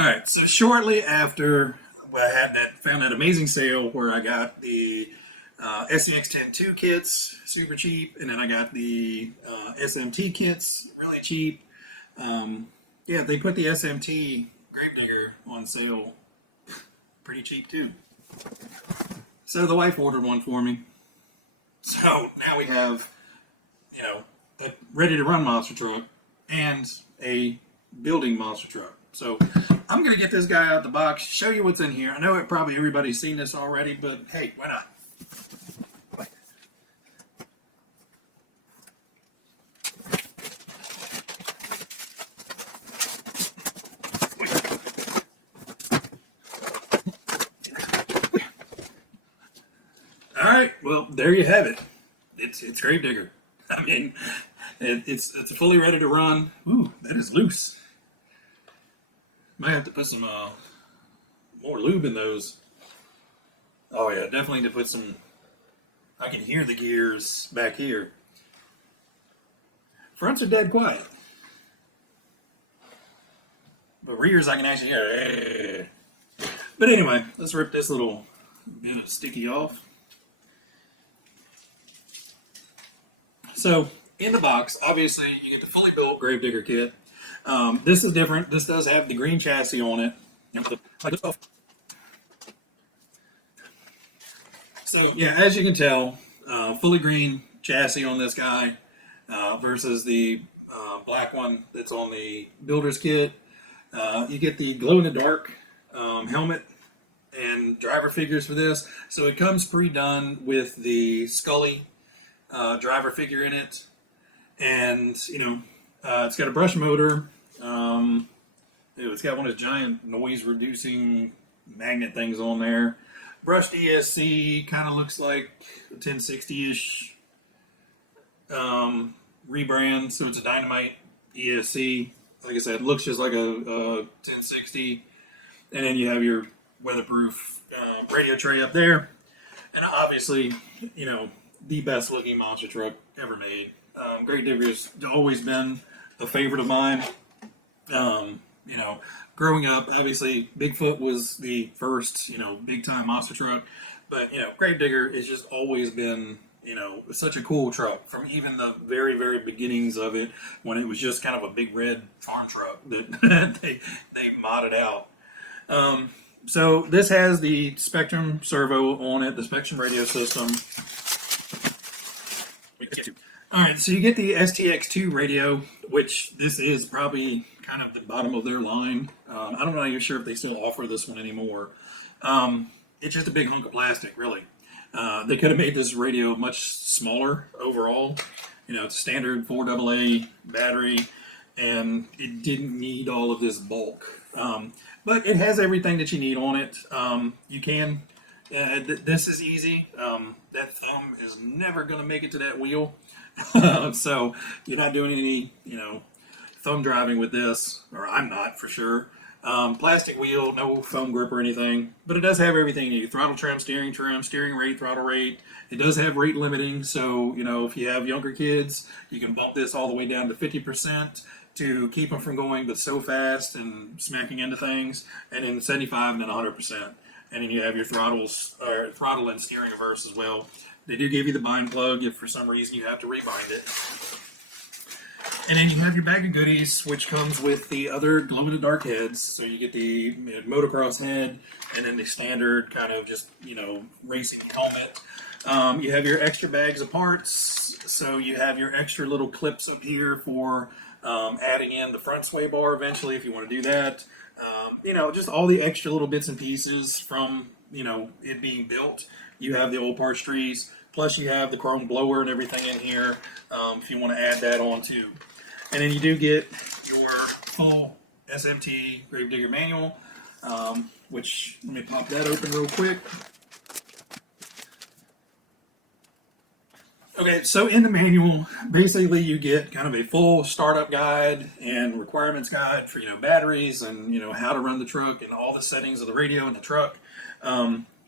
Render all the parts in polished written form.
All right, so shortly after I had found that amazing sale where I got the SMX10 kits super cheap, and then I got the SMT kits really cheap. Yeah, they put the SMT Gravedigger on sale pretty cheap too. So the wife ordered one for me. So now we have, a ready to run monster truck and a building monster truck. So I'm going to get this guy out of the box, show you what's in here. I know probably everybody's seen this already, but hey, why not? All right, well, there you have it. It's Gravedigger. I mean, it's fully ready to run. Ooh, that is loose. Might have to put some more lube in those. Oh yeah, definitely to put some. I can hear the gears back here. Fronts are dead quiet, but rears I can actually hear. But anyway, let's rip this little bit of sticky off. So in the box, obviously you get the fully built Gravedigger kit. This is different. This does have the green chassis on it. So yeah, as you can tell, fully green chassis on this guy versus the black one that's on the builder's kit. You get the glow-in-the-dark helmet and driver figures for this. So it comes pre-done with the Scully driver figure in it, and it's got a brush motor. It's got one of those giant noise-reducing magnet things on there. Brushed ESC, kind of looks like a 1060-ish rebrand, so it's a Dynamite ESC. Like I said, it looks just like a 1060. And then you have your weatherproof radio tray up there. And obviously, the best looking monster truck ever made. Gravedigger's always been a favorite of mine. Growing up, obviously Bigfoot was the first, big time monster truck. But, Gravedigger has just always been, such a cool truck from even the very, very beginnings of it when it was just kind of a big red farm truck that they modded out. So this has the Spectrum servo on it, the Spectrum radio system. All right, so you get the STX2 radio, which this is probably kind of the bottom of their line. I'm not even sure if they still offer this one anymore. It's just a big hunk of plastic, really. They could have made this radio much smaller overall. It's a standard 4AA battery, and it didn't need all of this bulk. But it has everything that you need on it. You can. This is easy. That thumb is never going to make it to that wheel. So you're not doing any, thumb driving with this, or I'm not for sure. Plastic wheel, no foam grip or anything, but it does have everything you need. Throttle trim, steering rate, throttle rate. It does have rate limiting, so if you have younger kids, you can bump this all the way down to 50% to keep them from going but so fast and smacking into things, and then 75 and then 100%. And then you have your throttle and steering reverse as well. They do give you the bind plug if for some reason you have to rebind it. And then you have your bag of goodies, which comes with the other glow-in-the-dark heads. So you get the motocross head, and then the standard kind of just, racing helmet. You have your extra bags of parts. So you have your extra little clips up here for adding in the front sway bar eventually if you want to do that. Just all the extra little bits and pieces from, it being built. You have the old parts trees, plus you have the chrome blower and everything in here if you want to add that on too. And then you do get your full SMT Gravedigger manual, which, let me pop that open real quick. Okay, so in the manual, basically you get kind of a full startup guide and requirements guide for, batteries and, how to run the truck and all the settings of the radio in the truck.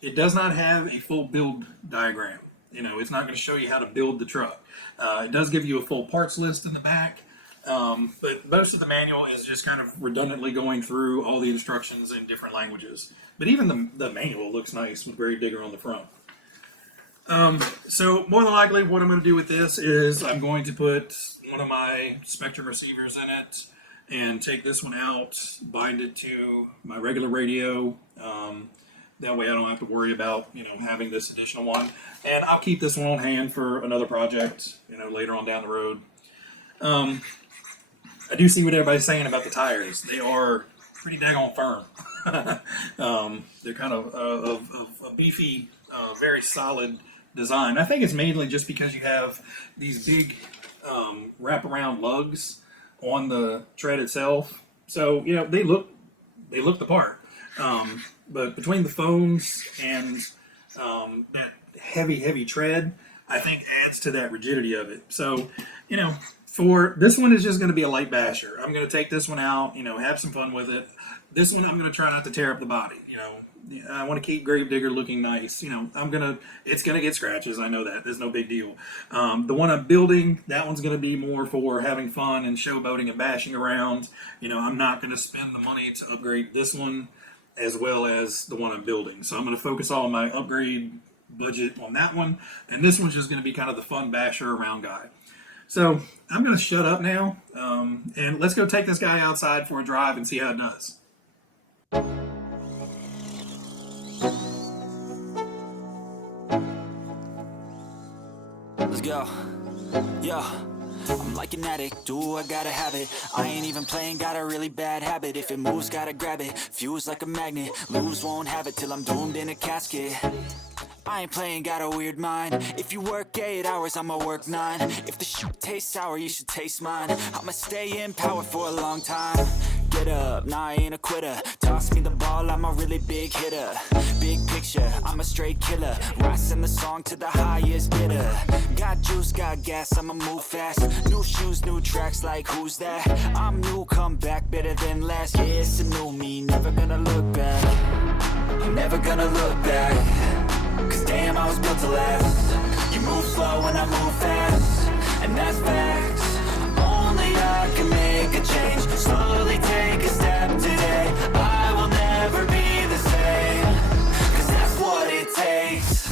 It does not have a full build diagram. It's not going to show you how to build the truck. It does give you a full parts list in the back. But most of the manual is just kind of redundantly going through all the instructions in different languages. But even the manual looks nice with Gravedigger on the front. So more than likely what I'm going to do with this is I'm going to put one of my Spectrum receivers in it and take this one out, bind it to my regular radio. That way I don't have to worry about, having this additional one. And I'll keep this one on hand for another project, later on down the road. I do see what everybody's saying about the tires. They are pretty daggone firm. They're kind of a beefy, very solid design. I think it's mainly just because you have these big wraparound lugs on the tread itself. So, they look the part. But between the foams and that heavy tread, I think adds to that rigidity of it. So, for this one is just going to be a light basher. I'm going to take this one out, have some fun with it. This one I'm going to try not to tear up the body. I want to keep Gravedigger looking nice. It's going to get scratches. I know that. There's no big deal. The one I'm building, that one's going to be more for having fun and showboating and bashing around. I'm not going to spend the money to upgrade this one as well as the one I'm building. So I'm going to focus all my upgrade budget on that one. And this one's just going to be kind of the fun basher around guy. So I'm going to shut up now, and let's go take this guy outside for a drive and see how it does. Let's go. Yeah. I'm like an addict, do I gotta have it. I ain't even playing, got a really bad habit. If it moves, gotta grab it, fuse like a magnet. Lose, won't have it till I'm doomed in a casket. I ain't playing, got a weird mind. If you work 8 hours, I'ma work 9. If the shoot tastes sour, you should taste mine. I'ma stay in power for a long time. Get up, nah, I ain't a quitter. Toss me the ball, I'm a really big hitter. Big picture, I'm a straight killer. Rising the song to the highest bidder. Got juice, got gas, I'ma move fast. New shoes, new tracks, like who's that? I'm new, come back, better than last. Yeah, it's a new me, never gonna look back. I'm never gonna look back. Cause damn, I was built to last. You move slow and I move fast, and that's facts. Only I can make a change. Slowly take a step today. I will never be the same. Cause that's what it takes.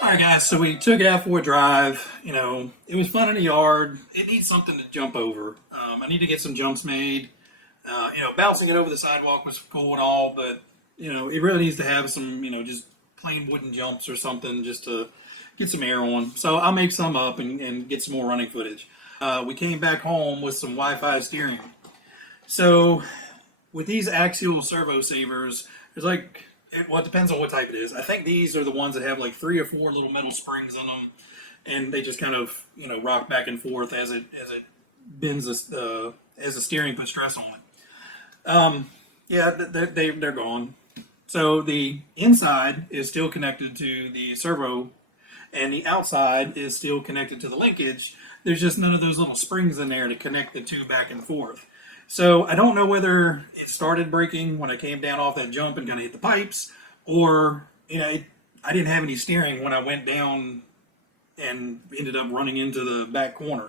Alright guys, so we took it out for a drive. It was fun in the yard. It needs something to jump over. I need to get some jumps made. Bouncing it over the sidewalk was cool and all, but it really needs to have some, just plain wooden jumps or something just to get some air on. So I'll make some up and get some more running footage. We came back home with some Wi-Fi steering. So with these Axial servo savers, there's it depends on what type it is. I think these are the ones that have like 3 or 4 little metal springs in them. and they just kind of, you know, rock back and forth as it bends as the steering puts stress on it. Yeah, they're gone. So the inside is still connected to the servo, and the outside is still connected to the linkage. There's just none of those little springs in there to connect the two back and forth. So I don't know whether it started breaking when I came down off that jump and kind of hit the pipes, or I didn't have any steering when I went down and ended up running into the back corner.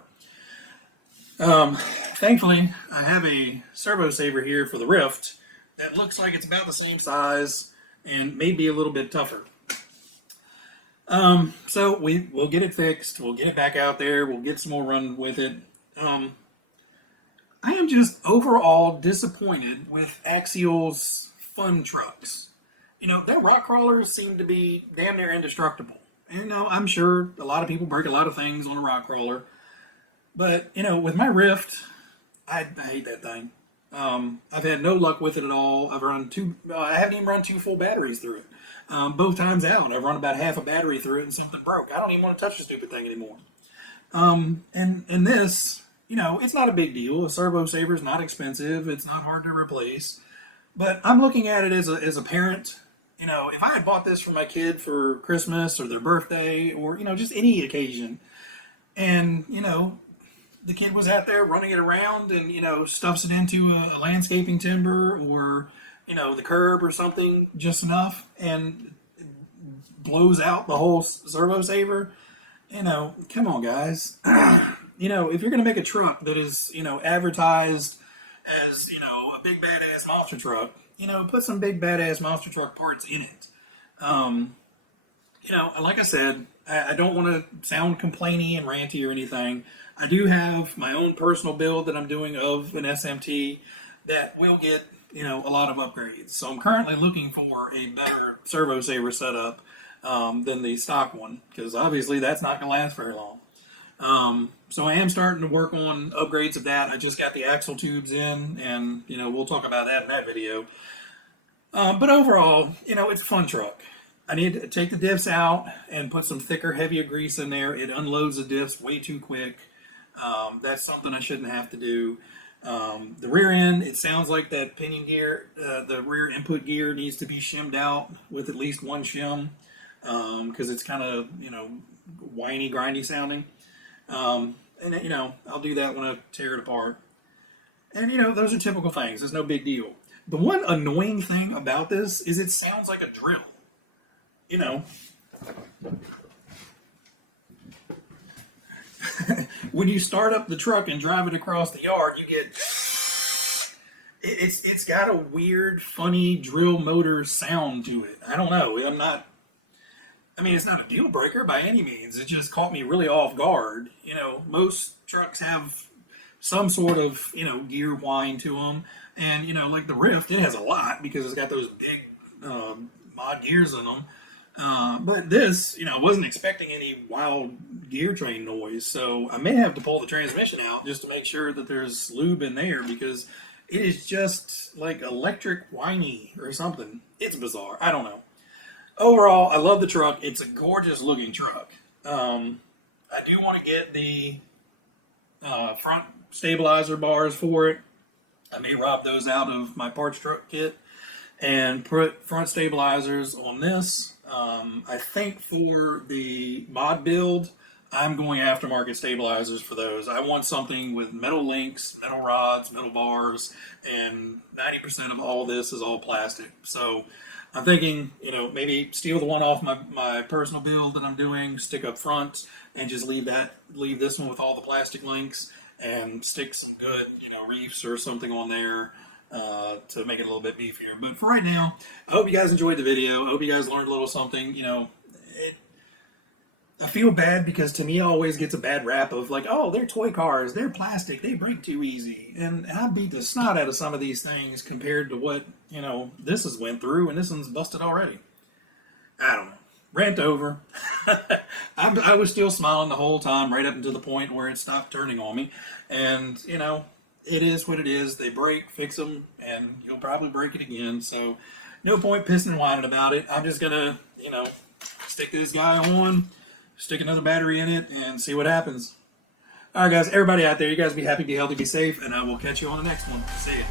Thankfully, I have a servo saver here for the Rift that looks like it's about the same size and maybe a little bit tougher. So we'll get it fixed. We'll get it back out there. We'll get some more run with it. I am just overall disappointed with Axial's fun trucks. You know, their rock crawlers seem to be damn near indestructible. And, you know, I'm sure a lot of people break a lot of things on a rock crawler. But, you know, with my Rift, I hate that thing. I've had no luck with it at all. I haven't even run 2 full batteries through it. Both times out, I've run about half a battery through it and something broke. I don't even want to touch the stupid thing anymore. And this, you know, it's not a big deal. A servo saver is not expensive. It's not hard to replace. But I'm looking at it as a parent. You know, if I had bought this for my kid for Christmas or their birthday or, you know, just any occasion, and, you know, the kid was out there running it around and, you know, stuffs it into a landscaping timber or, you know, the curb or something just enough and blows out the whole servo saver, you know, come on, guys. You know, if you're going to make a truck that is, you know, advertised as, you know, a big badass monster truck, you know, put some big badass monster truck parts in it. You know, like I said, I don't want to sound complainy and ranty or anything. I do have my own personal build that I'm doing of an SMT that will get, you know, a lot of upgrades. So I'm currently looking for a better servo saver setup than the stock one, because obviously that's not going to last very long. So I am starting to work on upgrades of that. I just got the axle tubes in, and, you know, we'll talk about that in that video. But overall, you know, it's a fun truck. I need to take the diffs out and put some thicker, heavier grease in there. It unloads the diffs way too quick. That's something I shouldn't have to do. The rear end, it sounds like that pinion gear, the rear input gear needs to be shimmed out with at least one shim, because it's kind of, you know, whiny, grindy sounding. And, you know, I'll do that when I tear it apart. And, you know, those are typical things. There's no big deal. The one annoying thing about this is it sounds like a drill. You know, when you start up the truck and drive it across the yard, you get, it's got a weird, funny drill motor sound to it. I don't know. I mean, it's not a deal breaker by any means. It just caught me really off guard. You know, most trucks have some sort of, you know, gear whine to them. And, you know, like the Rift, it has a lot because it's got those big mod gears in them. But this, you know, I wasn't expecting any wild gear train noise, so I may have to pull the transmission out just to make sure that there's lube in there, because it is just like electric whiny or something. It's bizarre. I don't know. Overall, I love the truck. It's a gorgeous looking truck. I do want to get the front stabilizer bars for it. I may rob those out of my parts truck kit and put front stabilizers on this. I think for the mod build, I'm going aftermarket stabilizers for those. I want something with metal links, metal rods, metal bars, and 90% of all this is all plastic. So I'm thinking, you know, maybe steal the one off my personal build that I'm doing, stick up front, and just leave this one with all the plastic links, and stick some good, you know, reefs or something on there to make it a little bit beefier. But for right now, I hope you guys enjoyed the video. I hope you guys learned a little something. You know, I feel bad because to me it always gets a bad rap of like, oh, they're toy cars, they're plastic, they break too easy. And I beat the snot out of some of these things compared to what, you know, this has went through, and this one's busted already. I don't know. Rant over. I was still smiling the whole time right up until the point where it stopped turning on me. And, you know, it is what it is. They break, fix them, and you'll probably break it again. So no point pissing and whining about it. I'm just going to, you know, stick this guy on, stick another battery in it, and see what happens. All right, guys, everybody out there, you guys be happy, be healthy, be safe, and I will catch you on the next one. See ya.